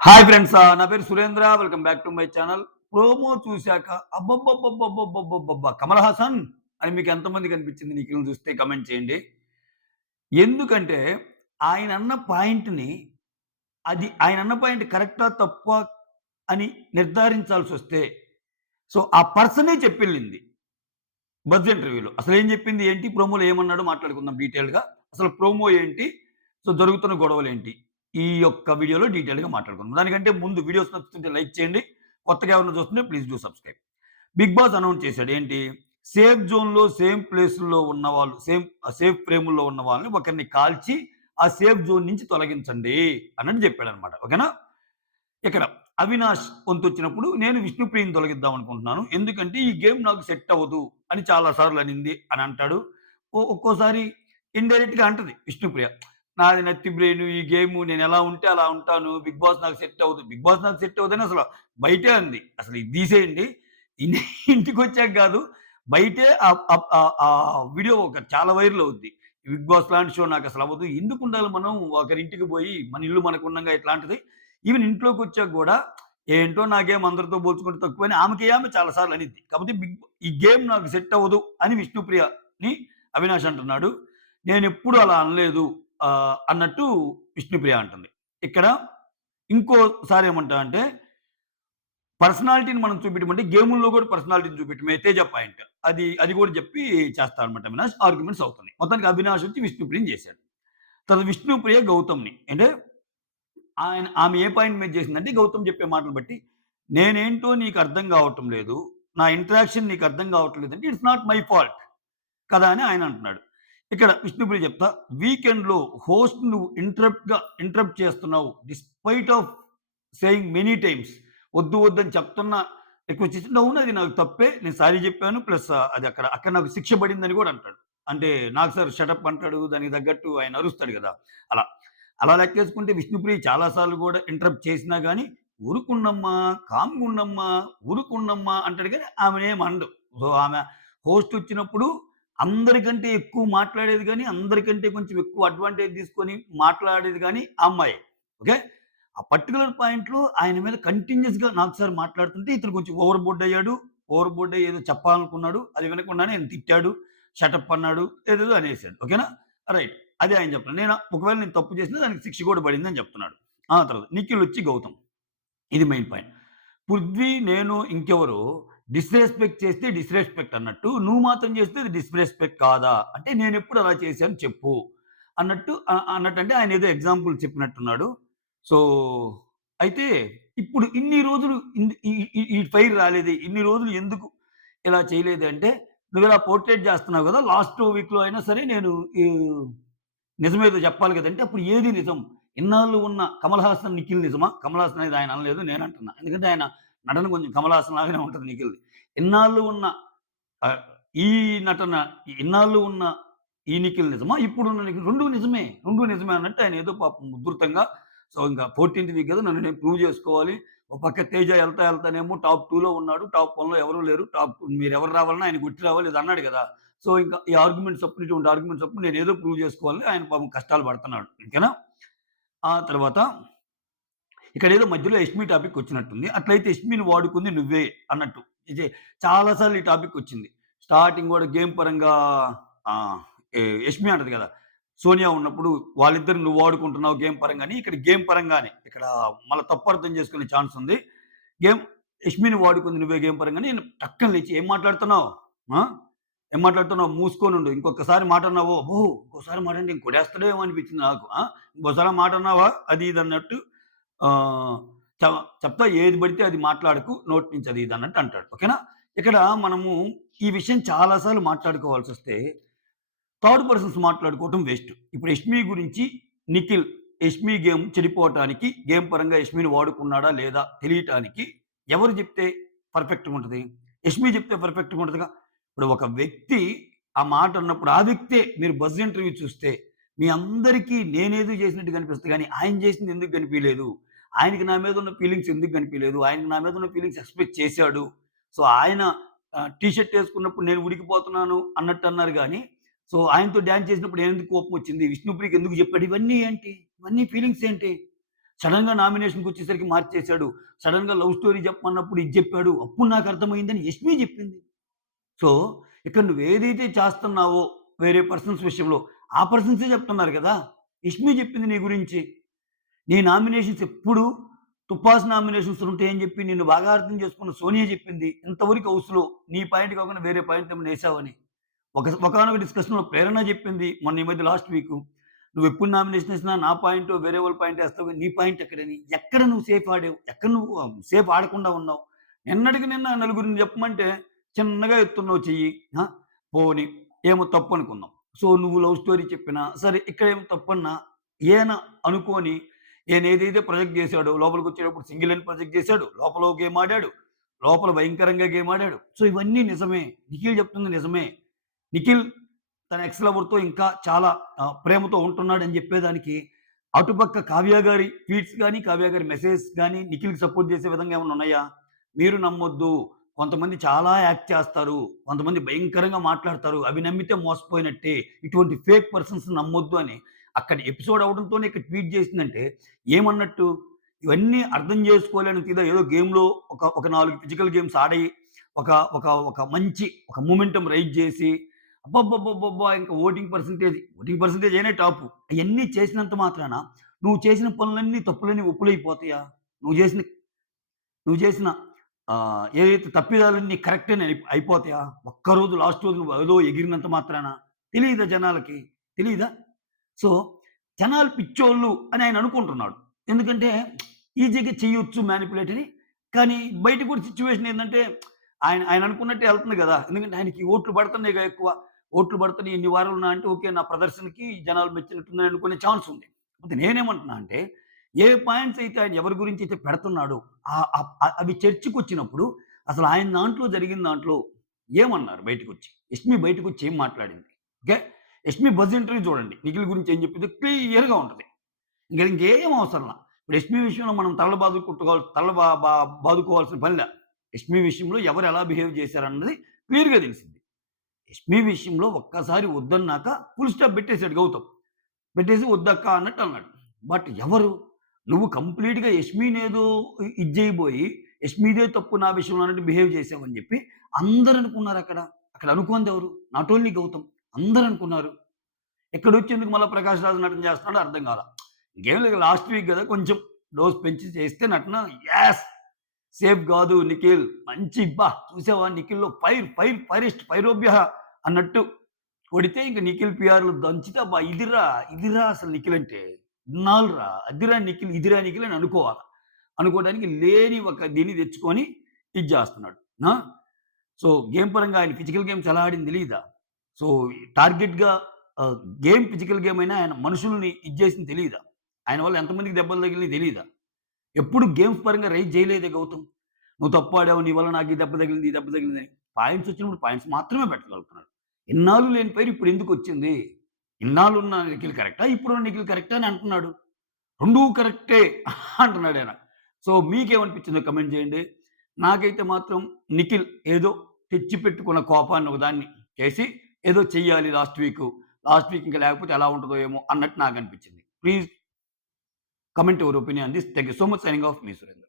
Hi friends, నా పేరు Surendra. Welcome back to my channel. Promo చూసాక అబ్బబ్బబ్బబ్బబ్బబ్బబ్బబ్బబ్బా! కమల్ హాసన్ అని మీకు ఎంతమందికి అనిపించింది? నిఖిల్‌ని చూస్తే కామెంట్ చేయండి. ఎందుకంటే ఆయనన్న పాయింట్‌ని ఆయనన్న పాయింట్ కరెక్టా? తప్పా? అని నిర్ధారించాల్సొస్తే ఆ పర్సనే చెప్పెళ్ళింది బజ్ ఇంటర్వ్యూలో. అసలేం చెప్పింది ఏంటి? ప్రోమోలో ఏమన్నాడో మాట్లాడుకుందాం డీటెయిల్‌గా. అసలు ప్రోమో ఏంటి? జరుగుతున్న గొడవలేంటి? ఈ యొక్క వీడియోలో డీటెయిల్‌గా మాట్లాడుకుందాం. దానికంటే ముందు వీడియోస్ నచ్చుతుంటే లైక్ చేయండి. కొత్తగా ఎవరైనా చూస్తుంటే please do subscribe. Big boss announce చేశాడు. ఏంటి? సేఫ్ జోన్‌లో సేమ్ ప్లేస్‌లో ఉన్నవాళ్ళు సేఫ్ ఫ్రేముల్లో ఉన్న వాళ్ళని ఒకరిని కాల్చి ఆ సేఫ్ జోన్ నుంచి తొలగించండి అన్నట్టు చెప్పాడన్నమాట. ఓకేనా? ఇక్కడ అవినాష్ వంతొచ్చినప్పుడు నేను విష్ణుప్రియని తొలగిద్దాం అనుకుంటున్నాను. ఎందుకంటే ఈ గేమ్ నాకు సెట్ అవ్వదు అని చాలా సార్లు అనింది అని అంటాడు. ఒక్కోసారి ఇండైరెక్ట్‌గా అంటది విష్ణుప్రియ. నాది నత్తి బ్రెయిను, ఈ గేము నేనెలా ఉంటే అలా ఉంటాను. బిగ్ బాస్ నాకు సెట్ అవ్వదు. బిగ్ బాస్ నాకు సెట్ అవ్వదని అసలు బయటే అంది. అసలు ఇది తీసేయండి. ఇన్ ఇంటికొచ్చాక గాదు. బయటే ఆ వీడియో చాలా వైరల్ అవుద్ది. బిగ్ బాస్ లాంటి షో నాకసలు అవ్వదు. ఎందుకుండాలి మనం ఒకరింటికి బోయి మన ఇల్లు మనకుండంగా ఇట్లాంటిది. ఈవెన్ ఇంట్లోకొచ్చాక గూడా ఏంటో నా గేమ్ అందరితో పోల్చుకుంటే తక్కువని ఆమె చాలా సార్లు అనిద్ది. కాపోతే ఈ గేమ్ నాకు సెట్ అవ్వదు అని విష్ణుప్రియని అవినాష్ అంటున్నాడు. నేనెప్పుడు అలా అనలేదు అన్నట్టు విష్ణుప్రియ అంటుంది. ఇక్కడ ఇంకోసారి ఏమంటా అంటే పర్సనాలిటీని మనం చూపియటమంటే గేముల్లో కూడా పర్సనాలిటీని చూపియటమే తేజ పాయింట్. అది కూడా చెప్పి చేస్తాడనమాట అవినాష్. ఆర్గ్యుమెంట్స్ అవుతున్నాయి. మొత్తానికి అవినాష్ వచ్చి విష్ణుప్రియని చేశాడు. తర్వాత విష్ణుప్రియ గౌతమ్‌ని అంటే ఆమె ఏ పాయింట్ మీద చేసిందంటే గౌతమ్ చెప్పే మాటలు బట్టి, నేనేంటో నీకు అర్థం కావటం లేదు. నా ఇంటరాక్షన్ నీకు అర్థం కావట్లేదు లేదంటే ఇట్స్ నాట్ మై ఫాల్ట్ కదా! అని ఆయన అంటున్నాడు. ఇక్కడ విష్ణుప్రియ చెప్తా, వీకెండ్‌లో హోస్ట్ నువ్వు ఇంటరప్ట్ చేస్తున్నావు. Despite of saying many times వద్దని చెప్తున్నా రిక్వెస్ట్ చేసి అవును అది నాకు తప్పే. నేను సారీ చెప్పాను. ప్లస్ అది అక్కడ నాకు శిక్ష పడిందని కూడా అంటాడు. అంటే నాకు సార్ షటప్ అంటాడు. దానికి తగ్గట్టు ఆయన అరుస్తాడు కదా! అలా. అలా లెక్కేసుకుంటే విష్ణుప్రియ చాలా సార్లు కూడా ఇంటరప్ట్ చేసినా గాని, ఊరుకుండమ్మా, కామ్‌గుండమ్మా, ఊరుకుండమ్మా అంటాడు గానీ ఆమెనేమి అనడు. ఆమె హోస్ట్ వచ్చినప్పుడు అందరికంటే ఎక్కువ మాట్లాడేది గానీ, అందరికంటే కొంచెం ఎక్కువ అడ్వాంటేజ్ తీసుకొని మాట్లాడేది గానీ ఆ అమ్మాయే. ఓకే. ఆ పర్టిక్యులర్ పాయింట్‌లో ఆయన మీద కంటిన్యూయస్‌గా నాకు సార్ మాట్లాడుతుంటే ఇతను కొంచెం ఓవర్ బోర్డ్ అయ్యాడు. ఓవర్ బోర్డ్ అయ్యి ఏదో చెప్పాలనుకున్నాడు. అది వినకుండానే ఆయన తిట్టాడు. షటప్ అన్నాడు. ఏదేదో అనేసాడు. ఓకేనా? రైట్. అదే ఆయన చెప్తున్నాడు. ఒకవేళ నేను తప్పు చేసినా దానికి శిక్ష కూడా పడిందని చెప్తున్నాడు. తర్వాత నిఖిల్ వచ్చి గౌతమ్. ఇది మెయిన్ పాయింట్. పృథ్వీ, నేను ఇంకెవరు డిస్‌రెస్పెక్ట్ చేస్తే డిస్‌రెస్పెక్ట్ అన్నట్టు, నువ్వు మాత్రం చేస్తే అది డిస్‌రెస్పెక్ట్ కాదా? అంటే నేనెప్పుడు అలా చేశాను చెప్పు అన్నట్టంటే ఆయన ఏదో ఎగ్జాంపుల్ చెప్పినట్టున్నాడు. సో, అయితే ఇప్పుడు ఇన్ని రోజులు ఈ ఈ ఈ ఫైర్ రాలేదే, ఇన్ని రోజులు ఎందుకు ఇలా చేయలేదే అంటే, నువ్విలా పోర్ట్రేట్ చేస్తున్నావు గదా! లాస్ట్ వీక్‌లో అయినా సరే నేను ఈ నిజమేదో చెప్పాలి కదంటే, అప్పుడు ఏది నిజం? ఇన్నాళ్ళు ఉన్న కమల్ హాసన్, నిఖిల్ నిజమా? కమల్ హాసన్ అనేది ఆయన అనలేదు. నేనంటున్నా. ఎందుకంటే ఆయన నటన కొంచెం కమల్ హాసన్ లాగానే ఉంటది నిఖిల్‌ది. ఇన్నాళ్ళు ఉన్న ఆహ్, ఈ నటన, ఇన్నాళ్ళు ఉన్న ఈ నిఖిల్ నిజమా? ఇప్పుడున్న నిఖిల్ 2 నిజమే. 2 నిజమే అన్నట్టు ఆయన ఏదో పాపం ఉధృతంగా ఇంకా 14థ్ వీక్ కదా! నన్ను నేను ప్రూవ్ చేసుకోవాలి. ఓ పక్క తేజ ఎళ్తానేమో టాప్ 2లో ఉన్నాడు. టాప్ 1లో ఎవరు లేరు. టాప్ 2 మీరెవరు రావాలన్నా ఆయన కొట్టి రావాలి ఇది అన్నాడు కదా! ఇంకా ఈ ఆర్గ్యుమెంట్స్ అప్పుడు ఇటువంటి ఆర్గ్యుమెంట్స్ అప్పుడు నేనేదో ప్రూవ్ చేసుకోవాలని ఆయన పాపం కష్టాలు పడుతున్నాడు. ఓకేనా? ఆ తర్వాత ఇక్కడేదో మధ్యలో యష్మి టాపిక్ వచ్చినట్టుంది. అట్లయితే యష్మిని వాడుకుంది నువ్వే అన్నట్టు. ఇది చాలా సార్లు ఈ టాపిక్ వచ్చింది. స్టార్టింగ్ గూడా గేమ్ పరంగా ఆహ్, యష్మి అంటది గదా! సోనియా ఉన్నప్పుడు వాళ్ళిద్దరిని నువ్వు వాడుకుంటున్నావు గేమ్ పరంగాని. ఇక్కడ గేమ్ పరంగానే. ఇక్కడ మళ్ళా తప్పు అర్థం చేసుకునే ఛాన్స్ ఉంది. గేమ్ యష్మిని వాడుకుంది నువ్వే గేమ్ పరంగానే టక్కన లేచి ఏం మాట్లాడుతున్నావు? ఆ! ఏం మాట్లాడుతున్నావు? మూసుకొనుండు. ఇంకొక్కసారి మాట అన్నావో, అబ్బో! ఇంకోసారి మాట అంటే కొడేస్తాడేమో అనిపించింది నాకు. ఇంకోసారి మాట అన్నావా? అది ఇది అన్నట్టు ఆహ్, చ చెప్తా ఏది పడితే అది మాట్లాడకు. నోటి నుంచి అది ఇది అన్నట్టు అంటాడు. ఓకేనా? ఇక్కడ మనము ఈ విషయం చాలా సార్లు మాట్లాడుకోవాల్సొస్తే థర్డ్ పర్సన్స్ మాట్లాడుకోవటం వేస్ట్. ఇప్పుడు 'యష్మి' గురించి నిఖిల్ 'యష్మి' గేమ్ చెడిపోవటానికి గేమ్ పరంగా 'యష్మి'ని వాడుకున్నాడా లేదా తెలియటానికి ఎవరు చెప్తే పర్ఫెక్ట్‌గా ఉంటది? 'యష్మి' చెప్తే పర్ఫెక్ట్‌గా ఉంటదిగా. ఇప్పుడు ఒక వ్యక్తి ఆ మాట అన్నప్పుడు ఆ వ్యక్తే మీరు బజ్ ఇంటర్వ్యూ చూస్తే మీ అందరికీ నేనేదో చేసినట్టు కనిపిస్తది గానీ ఆయన చేసింది ఎందుకు కనిపియలేదు? ఆయనకి నా మీద ఉన్న ఫీలింగ్స్ ఎందుకు కనిపియలేదు? ఆయనకి నా మీద ఉన్న ఫీలింగ్స్ ఎక్స్‌ప్రెస్ చేశాడు. ఆయన టీ షర్ట్ ఏసుకున్నప్పుడు నేను ఉడికిపోతున్నాను అన్నట్టు అన్నారు గానీ ఆయనతో డాన్స్ చేసినప్పుడు నేనెందుకు కోపమొచ్చింది? విష్ణుప్రియకి ఎందుకు చెప్పాడు? ఇవన్నీ ఏంటి? ఇవన్నీ ఫీలింగ్స్ ఏంటి? సడెన్‌గా నామినేషన్‌కొచ్చేసరికి మార్చేసాడు. సడెన్‌గా లవ్ స్టోరీ చెప్పమన్నప్పుడు ఇది చెప్పాడు. అప్పుడు నాకు అర్థమైందని యష్మి చెప్పింది. సో, ఇక్కడ నువ్వేదైతే చేస్తున్నావో వేరే పర్సన్స్ విషయంలో, ఆ పర్సన్సే చెప్తున్నారు కదా! యష్మి చెప్పింది నీ గురించి. నీ నామినేషన్స్ ఎప్పుడు తుపాస్ నామినేషన్స్ ఉంటాయని చెప్పి నిన్ను బాగా అర్థం చేసుకున్న సోనియా చెప్పింది. ఇంతవరకు హౌస్‌లో నీ పాయింట్ కాకుండా వేరే పాయింట్ ఏమైనా ఏసావని. ఒకానొక డిస్కషన్‌లో ప్రేరణ చెప్పింది మొన్న ఈ మధ్య లాస్ట్ వీకు. నువ్వెప్పుడు నామినేషన్ ఏసినా నా పాయింటో, వేరే వాళ్ళ పాయింటో ఏస్తావు గానీ నీ పాయింట్ ఎక్కడని? ఎక్కడ నువ్వు సేఫ్ ఆడావు? ఎక్కడ నువ్వు సేఫ్ ఆడకుండా ఉన్నావు? నిన్నటికి నిన్న నలుగురిని చెప్పమంటే చిన్నగా ఎత్తున్నావు చెయ్యి. ఆ! పోనీ ఏమో తప్పనుకుందాం. సో, నువ్వు లవ్ స్టోరీ చెప్పినా, సరే ఇక్కడేమో తప్పన్నా ఈయన అనుకోని ఈయనేదైతే ప్రొజెక్ట్ చేశాడో లోపలికొచ్చేటప్పుడు సింగిల్ అని ప్రొజెక్ట్ చేశాడు. లోపల ఓ గేమ్ ఆడాడు. లోపల భయంకరంగా గేమ్ ఆడాడు. సో, ఇవన్నీ నిజమే. నిఖిల్ చెప్తుంది నిజమే. నిఖిల్ తన ఎక్స్ లవర్‌తో ఇంకా చాలా ప్రేమతో ఉంటున్నాడని చెప్పేదానికి అటుపక్క కావ్య గారి ట్వీట్స్ గాని, కావ్య గారి మెసేజెస్ గాని నిఖిల్‌కి సపోర్ట్ చేసే విధంగా ఏమన్నా ఉన్నాయా? మీరు నమ్మొద్దు. కొంతమంది చాలా యాక్ట్ చేస్తారు. కొంతమంది భయంకరంగా మాట్లాడతారు. అవి నమ్మితే మోసపోయినట్టే. ఇటువంటి ఫేక్ పర్సన్స్ నమ్మొద్దు అని అక్కడ ఎపిసోడ్ అవ్వడంతోనే ఇక్కడ ట్వీట్ చేసిందంటే ఏమన్నట్టు? ఇవన్నీ అర్థం చేసుకోలేని తీదా ఏదో గేమ్‌లో ఒక 4 ఫిజికల్ గేమ్స్ ఆడి ఒక ఒక ఒక మంచి ఒక మొమెంటమ్ రైజ్ చేసి అబ్బబ్బబ్బబ్బబ్బా! ఇంక ఓటింగ్ పర్సెంటేజ్ అయినే టాపు. అయన్నీ చేసినంత మాత్రాన నువ్వు చేసిన పనులన్నీ తప్పులన్నీ ఒప్పులైపోతాయా? నువ్వు చేసిన నువ్వు చేసిన ఏదైతే తప్పిదాలన్నీ కరెక్టే‌ని అయిపోతాయా? ఒక్కరోజు లాస్ట్ రోజు నువ్వు ఏదో ఎగిరినంత మాత్రాన? తెలీదా జనాలకి? తెలీదా? సో, జనాలు పిచ్చోళ్ళు అని ఆయన అనుకుంటున్నాడు. ఎందుకంటే ఈజీగా చేయొచ్చు మ్యానిపులేట్ అని. కానీ బయట కూడా సిట్యుయేషన్ ఏందంటే ఆయన ఆయన అనుకున్నట్టే ఎళ్తుంది గదా! ఎందుకంటే ఆయనకి ఓట్లు పడుతున్నాయిగా ఎక్కువ. ఓట్లు పడుతున్నాయి ఇన్ని వారాలున్నా అంటే ఓకే. నా ప్రదర్శనకి జనాలు మెచ్చినట్టుందని అనుకునే ఛాన్స్ ఉంది. కాకపోతే నేనేమంటున్నా అంటే ఏ పాయింట్స్ అయితే ఆయన ఎవరి గురించి అయితే పెడుతున్నాడో అవి చర్చకొచ్చినప్పుడు అసలు ఆయన దాంట్లో జరిగిన దాంట్లో ఏమన్నారు బయటకొచ్చి? యష్మి బయటకొచ్చి ఏం మాట్లాడింది? ఓకే. యష్మి బజ్ ఇంటర్వ్యూ చూడండి. నిఖిల్ గురించి ఏం చెప్పిందో క్లియర్‌గా ఉంటది. ఇంకేం అవసరంలా. ఇప్పుడు యష్మి విషయంలో మనం తలలు బాదుకుంటుకోవాలి తలలు బా బా బాదుకోవాల్సిన పనిలే. యష్మి విషయంలో ఎవరు ఎలా బిహేవ్ చేశారన్నది క్లియర్‌గా తెలిసింది. యష్మి విషయంలో ఒక్కసారి వద్దన్నాక ఫుల్ స్టాప్ పెట్టేసాడు గౌతమ్. పెట్టేసి వద్దక్క అన్నట్టు అన్నాడు. బట్ ఎవరు? నువ్వు కంప్లీట్‌గా యష్మినేదో ఇది జేయబోయి, యష్మిదే తప్పు నా విషయంలో అన్నట్టు బిహేవ్ చేసావని జెప్పి అందరూ అనుకున్నారక్కడ. అక్కడ అనుకోనిదెవరు? Not only Gautam. అందరూ అనుకున్నారు. ఎక్కడొచ్చి ఎందుకు మళ్ళా 'ప్రకాష్ రాజ్' నటన చేస్తున్నాడో అర్థం కాలా. ఇంకేం లేదు లాస్ట్ వీక్ గదా! కొంచెం డోస్ పెంచి చేస్తే నటన యెస్! సేఫ్ గాదు నిఖిల్. మంచి అబ్బా! చూసావా నిఖిల్‌లో ఫైరెస్ట్ ఫైరోబ్యః అన్నట్టు కొడితే ఇంక నిఖిల్ పీఆర్‌లు దంచితే అబ్బా! ఇదిరా అసలు నిఖిల్ అంటే. ఇన్నాళ్లురా అదిరా నిఖిల్, ఇదిరా నిఖిల్ అని అనుకోవాల. అనుకోవడానికి లేని ఒక దీన్ని తెచ్చుకొని ఇది జేస్తున్నాడు. ఆ! సో, గేమ్ పరంగా ఆయన ఫిజికల్ గేమ్స్ ఎలా ఆడింది తెలీదా? సో, టార్గెట్‌గా ఆహ్, గేమ్ ఫిజికల్ గేమ్ అయినా ఆయన మనుషుల్ని ఇది జేసింది తెలీదా? ఆయన వల్ల ఎంతమందికి దెబ్బలు తగిలినాయి తెలీదా? ఎప్పుడు గేమ్స్ పరంగా రైజ్ చేయలేదే గౌతమ్. నువ్వు తప్పు ఆడావు. నీ వల్ల నాకు ఈ దెబ్బ తగిలింది, ఈ దెబ్బ తగిలిందని. పాయింట్స్ వచ్చినప్పుడు పాయింట్స్ మాత్రమే పెట్టగలుగుతున్నాడు. ఇన్నాళ్ళు లేని పేరు ఇప్పుడు ఎందుకొచ్చింది? ఇన్నాళ్ళున్న నిఖిల్ కరెక్టా? ఇప్పుడున్న నిఖిల్ కరెక్టా అని అంటున్నాడు. రెండూ కరెక్టే అంటున్నాడాయన. సో, మీకేమనిపించిందో కమెంట్ చేయండి. నాకైతే మాత్రం నిఖిల్ ఏదో తెచ్చిపెట్టుకున్న కోపాన్ని ఒకదాన్ని చేసి ఏదో చెయ్యాలి లాస్ట్ వీక్ ఇంక లేకపోతే ఎలా ఉంటదో ఏమో అన్నట్టు నాకనిపించింది. Please comment your opinion on this. Thank you so much. Signing off, me Surendra.